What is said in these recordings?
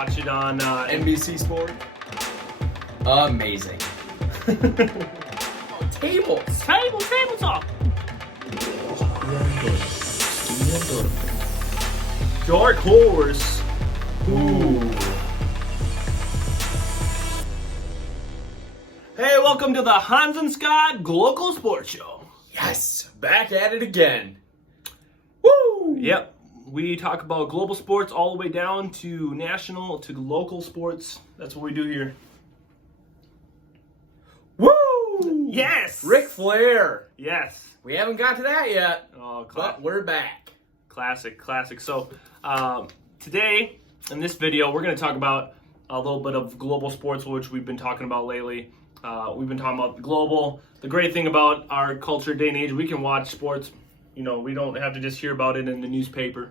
watch it on NBC Sport. Amazing. Tables. Table talk. Dark horse. Ooh. Hey, welcome to the Hans and Scott Global Sports Show. Yes, back at it again. Woo! Yep, we talk about global sports all the way down to national to local sports. That's what we do here. Woo! Yes! Ric Flair. Yes. We haven't got to that yet, Oh, but we're back. Classic. So, today, in this video, we're going to talk about a little bit of global sports, which we've been talking about lately. We've been talking about the global. The great thing about our culture, day and age, we can watch sports. You know, we don't have to just hear about it in the newspaper.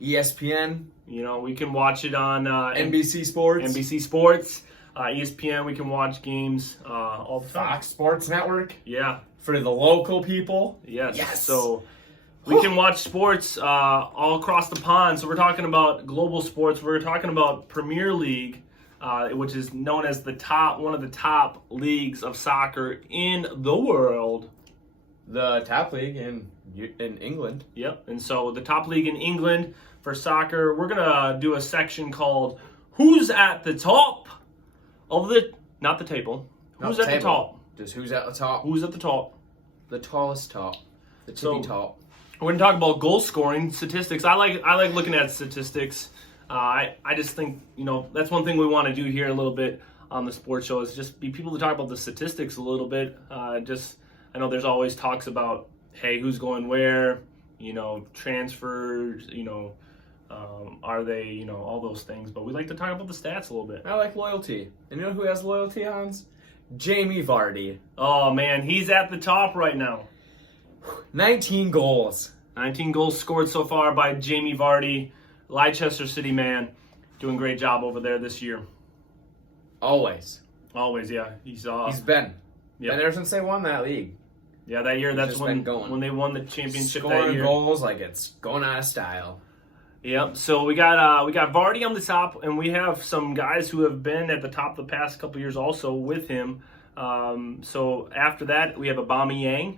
ESPN. You know, we can watch it on NBC Sports. NBC Sports, ESPN. We can watch games all the time. Fox Sports Network. Yeah. For the local people. Yes. So we can watch sports all across the pond. So we're talking about global sports. We're talking about Premier League, which is known as one of the top leagues of soccer in the world. The top league in England. Yep. And so the top league in England for soccer, we're gonna do a section called "Who's at the top of the not the table? Who's at the top? Just who's at the top? Who's at the top? The tallest top. The tippy top. We're gonna talk about goal scoring statistics. I like looking at statistics. I just think, you know, that's one thing we want to do here a little bit on the sports show is just be people to talk about the statistics a little bit. I know there's always talks about, hey, who's going where, you know, transfers, you know, are they, you know, all those things. But we like to talk about the stats a little bit. I like loyalty. And you know who has loyalty, Hans? Jamie Vardy. Oh, man, he's at the top right now. 19 goals. 19 goals scored so far by Jamie Vardy, Leicester City man. Doing a great job over there this year. Always, yeah. He's been ever since they won that league. Yeah, that year, that's when they won the championship that Scoring year. goals like it's going out of style. Yep. So we got Vardy on the top, and we have some guys who have been at the top the past couple years also with him. So after that, we have Aubameyang.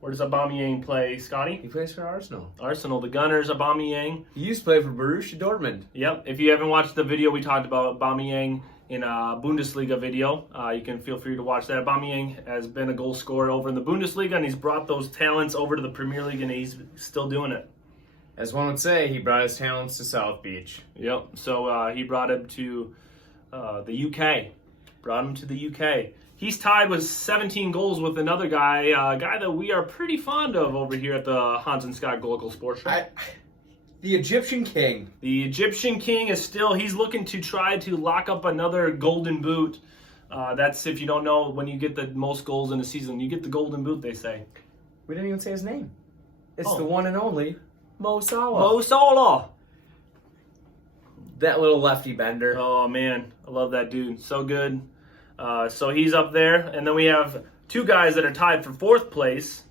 Where does Aubameyang play, Scotty? He plays for Arsenal. The Gunners, Aubameyang. He used to play for Borussia Dortmund. Yep. If you haven't watched the video, we talked about Aubameyang in a Bundesliga video. You can feel free to watch that. Aubameyang has been a goal scorer over in the Bundesliga, and he's brought those talents over to the Premier League, and he's still doing it. As one would say, he brought his talents to South Beach. Yep. So he brought him to the UK. Brought him to the UK. He's tied with 17 goals with another guy, a guy that we are pretty fond of over here at the Hans and Scott Global Sports Show. The Egyptian King. The Egyptian King he's looking to try to lock up another golden boot. That's, if you don't know, when you get the most goals in a season, you get the golden boot, they say. We didn't even say his name. It's the one and only Mo Salah. Mo Salah. That little lefty bender. Oh, man. I love that dude. So good. So he's up there. And then we have two guys that are tied for fourth place.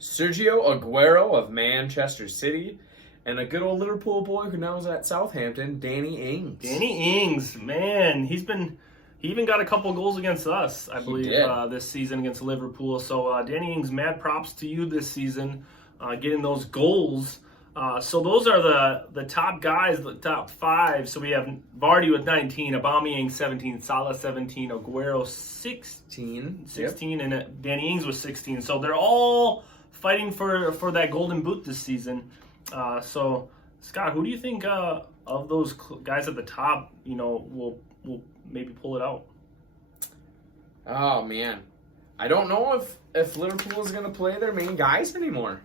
Sergio Aguero of Manchester City. And a good old Liverpool boy who now is at Southampton, Danny Ings. Danny Ings, man. He even got a couple goals against us, I believe, this season against Liverpool. So Danny Ings, mad props to you this season, getting those goals. So those are the top guys, the top five. So we have Vardy with 19, Aubameyang 17, Salah 17, Aguero 16, and Danny Ings with 16. So they're all fighting for that golden boot this season. So Scott, who do you think of those guys at the top, you know, will maybe pull it out? Oh man, I don't know if Liverpool is going to play their main guys anymore.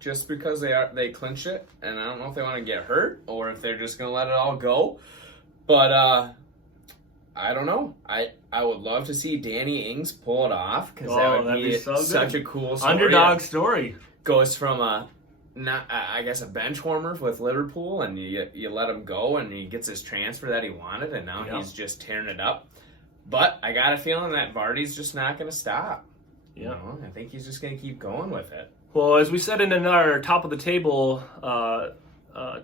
Just because they clinch it, and I don't know if they want to get hurt or if they're just going to let it all go. But I don't know. I would love to see Danny Ings pull it off because that would be such a cool story. Underdog story. Goes from a bench warmer with Liverpool, and you let him go, and he gets his transfer that he wanted, and now he's just tearing it up. But I got a feeling that Vardy's just not going to stop. Yeah, you know, I think he's just going to keep going with it. Well, as we said in our top of the table,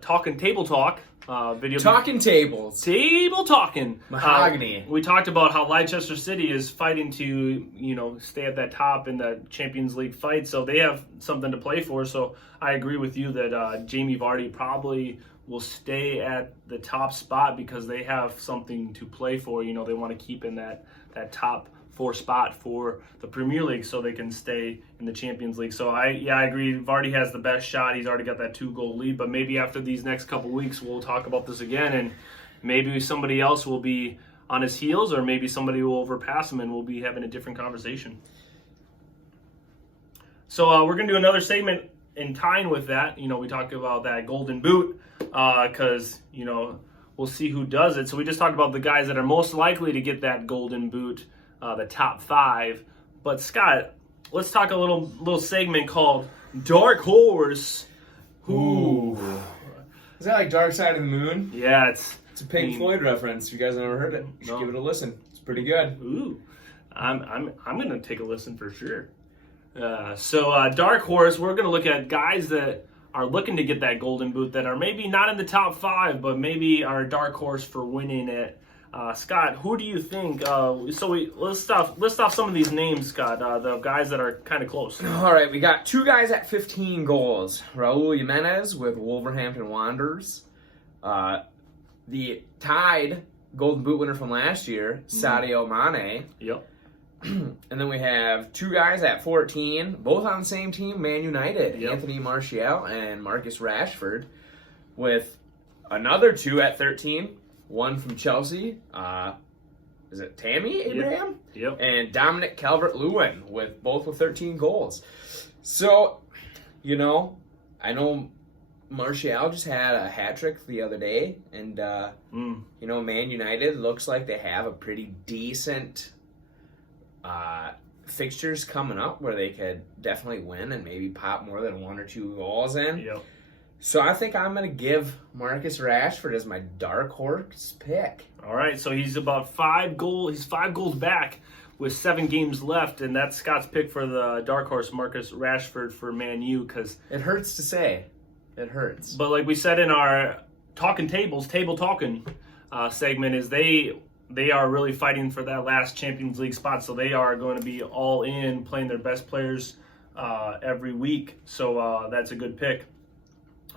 talking table talk, video. Talking tables. Table talking. Mahogany. We talked about how Leicester City is fighting to, stay at that top in the Champions League fight. So they have something to play for. So I agree with you that Jamie Vardy probably will stay at the top spot because they have something to play for. They want to keep in that top 4 spot for the Premier League so they can stay in the Champions League. So I agree. Vardy has the best shot. He's already got that 2-goal lead. But maybe after these next couple weeks, we'll talk about this again, and maybe somebody else will be on his heels, or maybe somebody will overpass him, and we'll be having a different conversation. So we're gonna do another segment in tying with that. We talked about that Golden Boot because we'll see who does it. So we just talked about the guys that are most likely to get that Golden Boot. The top 5. But Scott, let's talk a little segment called Dark Horse. Ooh. Is that like Dark Side of the Moon? Yeah, it's a Pink Floyd reference. If you guys have never heard it, you should give it a listen. It's pretty good. Ooh. I'm gonna take a listen for sure. So Dark Horse, we're gonna look at guys that are looking to get that Golden Boot that are maybe not in the top 5, but maybe are a dark horse for winning it. Scott, who do you think? Let's list off some of these names, Scott. The guys that are kind of close. All right, we got 2 guys at 15 goals. Raul Jimenez with Wolverhampton Wanderers. The tied Golden Boot winner from last year, Sadio Mane. Yep. And then we have 2 guys at 14, both on the same team, Man United. Yep. Anthony Martial and Marcus Rashford. With another 2 at 13. One from Chelsea, is it Tammy Abraham? Yep. And Dominic Calvert-Lewin, both with 13 goals. So, I know Martial just had a hat trick the other day, and Man United looks like they have a pretty decent fixtures coming up where they could definitely win and maybe pop more than 1 or 2 goals in. Yep. So I think I'm going to give Marcus Rashford as my dark horse pick. All right, so he's about 5 goals. He's 5 goals back with 7 games left, and that's Scott's pick for the dark horse, Marcus Rashford for Man U. Because it hurts to say, it hurts. But like we said in our Talking Tables, Table Talking segment, is they are really fighting for that last Champions League spot. So they are going to be all in, playing their best players every week. So that's a good pick.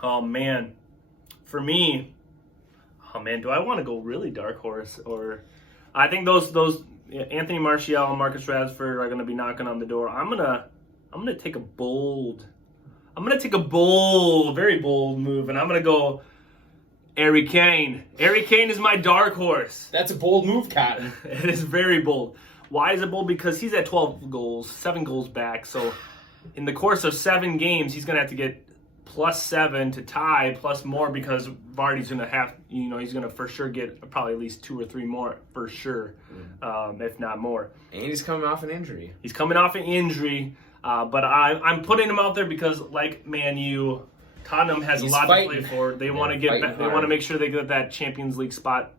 Oh man, for me, do I want to go really dark horse, or I think those Anthony Martial and Marcus Rashford are going to be knocking on the door. I'm gonna take a very bold move, and I'm gonna go Harry Kane. Harry Kane is my dark horse. That's a bold move, Cotton. It is very bold. Why is it bold? Because he's at 12 goals, 7 goals back. So in the course of 7 games, he's gonna have to get +7 to tie, plus more because Vardy's going to have, he's going to for sure get probably at least 2 or 3 more for sure, if not more. And he's coming off an injury. But I'm putting him out there because, like Man U, Tottenham has a lot to play for. They want to get back, they want to make sure they get that Champions League spot,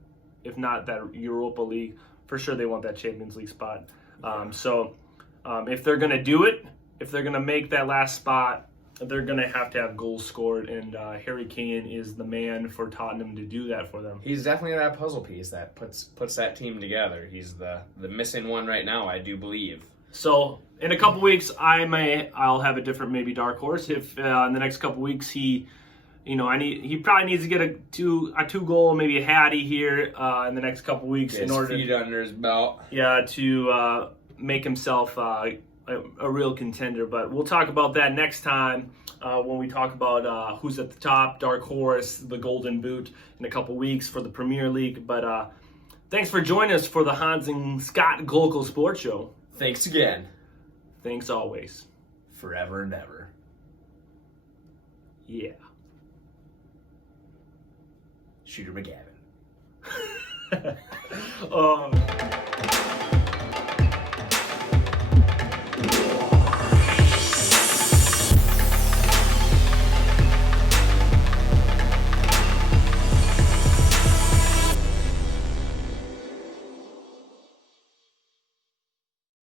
if not that Europa League. For sure, they want that Champions League spot. If they're going to do it, if they're going to make that last spot, they're going to have goals scored, and Harry Kane is the man for Tottenham to do that for them. He's definitely that puzzle piece that puts that team together. He's the missing one right now, I do believe. So in a couple weeks, I'll have a different maybe dark horse. If in the next couple weeks he probably needs to get a two goal, maybe a hattie here in the next couple weeks in order to feet under his belt. Yeah, to make himself a real contender. But we'll talk about that next time when we talk about who's at the top, dark horse, the Golden Boot in a couple weeks for the Premier League. But thanks for joining us for the Hans and Scott Global Sports Show. Thanks again. Thanks always. Forever and ever. Yeah. Shooter McGavin.